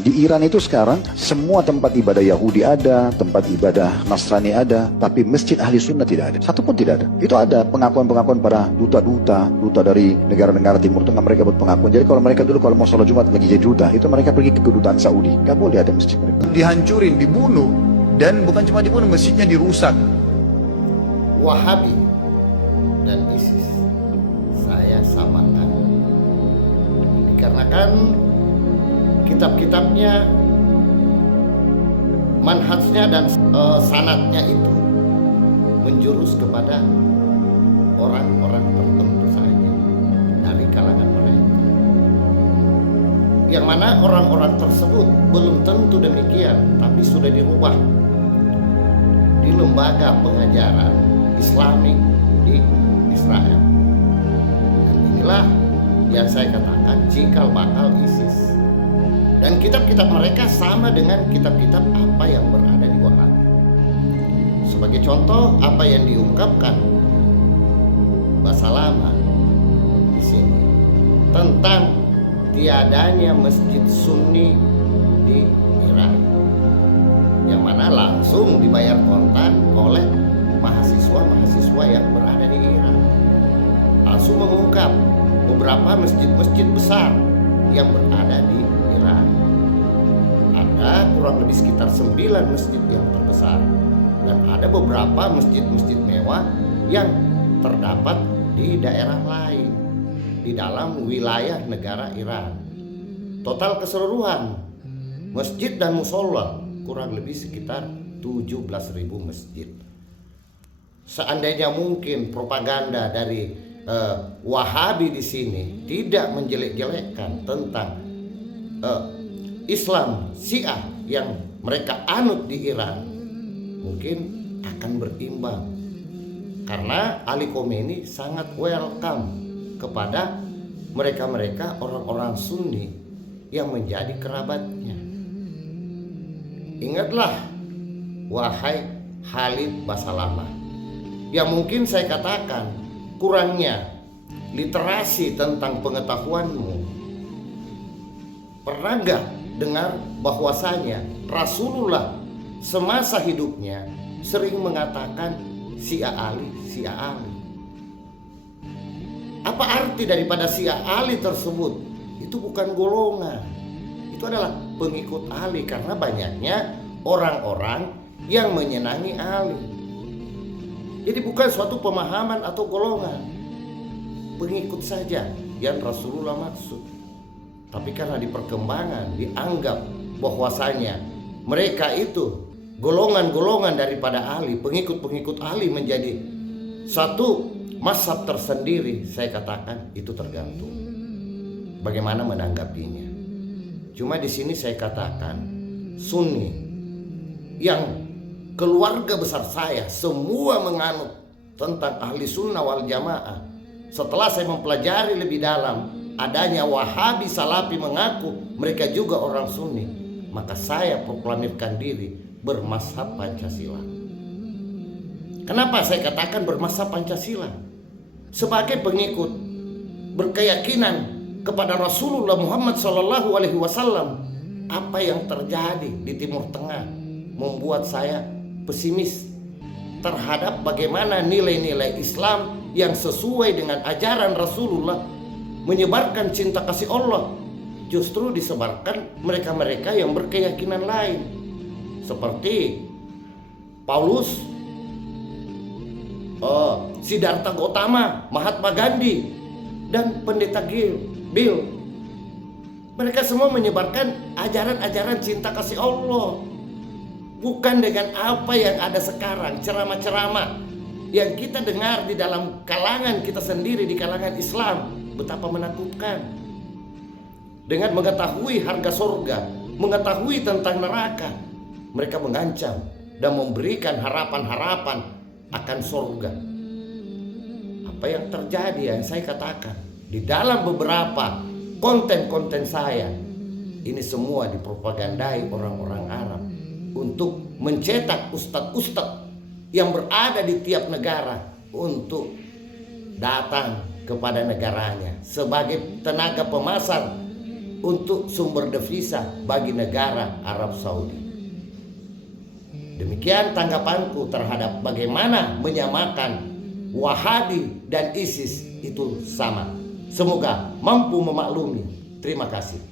Di Iran itu sekarang semua tempat ibadah Yahudi ada, tempat ibadah Nasrani ada, tapi masjid ahli sunnah tidak ada. Satu pun tidak ada. Itu ada pengakuan-pengakuan para duta dari negara-negara Timur Tengah, mereka buat pengakuan. Jadi kalau mereka dulu kalau mau sholat Jumat lagi jadi duta, itu mereka pergi ke kedutaan Saudi. Gak boleh ada masjid mereka. Dihancurin, dibunuh, dan bukan cuma dibunuh, masjidnya dirusak. Wahabi dan ISIS saya samakan dikarenakan kitab-kitabnya, manhajnya dan sanadnya itu menjurus kepada orang-orang tertentu saja dari kalangan mereka, yang mana orang-orang tersebut belum tentu demikian, tapi sudah dirubah di lembaga pengajaran Islamik di Israel. Dan inilah yang saya katakan cikal bakal ISIS. Dan kitab-kitab mereka sama dengan kitab-kitab apa yang berada di Wahabi. Sebagai contoh, apa yang diungkapkan Basalamah di sini tentang tiadanya masjid Sunni di Iran, yang mana langsung dibayar kontan oleh mahasiswa yang berada di Iran. Langsung mengungkap beberapa masjid-masjid besar yang berada di Iran. Ada kurang lebih sekitar 9 masjid yang terbesar, dan ada beberapa masjid-masjid mewah yang terdapat di daerah lain di dalam wilayah negara Iran. Total keseluruhan masjid dan musola kurang lebih sekitar 17.000 masjid. Seandainya mungkin propaganda dari Wahabi di sini tidak menjelek-jelekkan tentang Islam Syiah yang mereka anut di Iran, mungkin akan berimbang, karena Ali Khomeini sangat welcome kepada mereka-mereka orang-orang Sunni yang menjadi kerabatnya. Ingatlah, wahai Khalid Basalamah, yang mungkin saya katakan kurangnya literasi tentang pengetahuanmu. Pernah nggak dengar bahwasanya Rasulullah semasa hidupnya sering mengatakan Syiah Ali, Syiah Ali? Apa arti daripada Syiah Ali tersebut? Itu bukan golongan, itu adalah pengikut Ali, karena banyaknya orang-orang yang menyenangi Ali. Jadi bukan suatu pemahaman atau golongan, pengikut saja yang Rasulullah maksud. Tapi karena di perkembangan dianggap bahwasanya mereka itu golongan-golongan daripada Ali, pengikut-pengikut Ali menjadi satu mazhab tersendiri. Saya katakan itu tergantung bagaimana menanggapinya. Cuma di sini saya katakan Sunni yang keluarga besar saya semua menganut tentang ahli sunnah wal jamaah. Setelah saya mempelajari lebih dalam adanya Wahabi Salafi mengaku mereka juga orang Sunni, maka saya proklamirkan diri bermazhab Pancasila. Kenapa saya katakan bermazhab Pancasila? Sebagai pengikut berkeyakinan kepada Rasulullah Muhammad SAW, apa yang terjadi di Timur Tengah membuat saya pesimis terhadap bagaimana nilai-nilai Islam yang sesuai dengan ajaran Rasulullah, menyebarkan cinta kasih Allah, justru disebarkan mereka-mereka yang berkeyakinan lain, seperti Paulus, Siddhartha Gautama, Mahatma Gandhi, dan Pendeta Bill. Mereka semua menyebarkan ajaran-ajaran cinta kasih Allah, bukan dengan apa yang ada sekarang, ceramah-ceramah yang kita dengar di dalam kalangan kita sendiri, di kalangan Islam. Betapa menakutkan. Dengan mengetahui harga surga, mengetahui tentang neraka, mereka mengancam dan memberikan harapan-harapan akan surga. Apa yang terjadi yang saya katakan di dalam beberapa konten-konten saya, ini semua dipropagandai orang-orang Arab untuk mencetak ustadz-ustadz yang berada di tiap negara untuk datang kepada negaranya sebagai tenaga pemasar untuk sumber devisa bagi negara Arab Saudi. Demikian tanggapanku terhadap bagaimana menyamakan Wahabi dan ISIS itu sama. Semoga mampu memaklumi. Terima kasih.